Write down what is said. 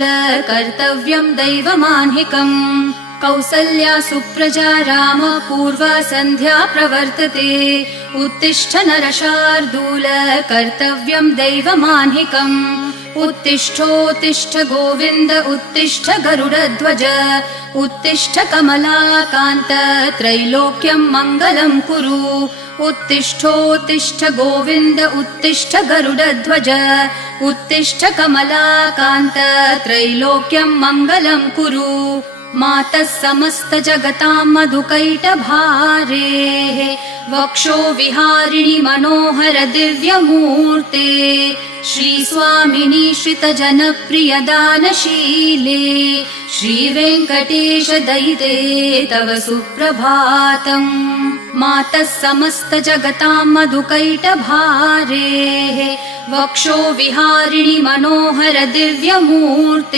कर्तव्यं दैवमान्हिकम्। कौसल्या सुप्रजा राम पूर्वा सन्ध्या प्रवर्तते। उत्तिष्ठ नरशार्दूल कर्तव्यं दैवमान्हिकम्। उत्तिष्ठोत्तिष्ठ गोविन्द उत्तिष्ठ गरुडध्वज। उत्तिष्ठ कमलाकान्त त्रैलोक्यं मङ्गलं कुरु। उत्तिष्ठोत्तिष्ठ गोविन्द उत्तिष्ठ गरुडध्वज। उत्तिष्ठ कमलाकान्त त्रैलोक्यं मङ्गलं कुरु। मातः समस्त जगतां मधुकैटभारेः वक्षो विहारिणि मनोहर दिव्यमूर्ते। श्रीस्वामिनि श्रितजनप्रिय दानशीले श्रीवेङ्कटेश दयिते तव सुप्रभातम्। मातः समस्त जगतां मधुकैटभारेः वक्षो विहारिणि मनोहर दिव्यमूर्ते।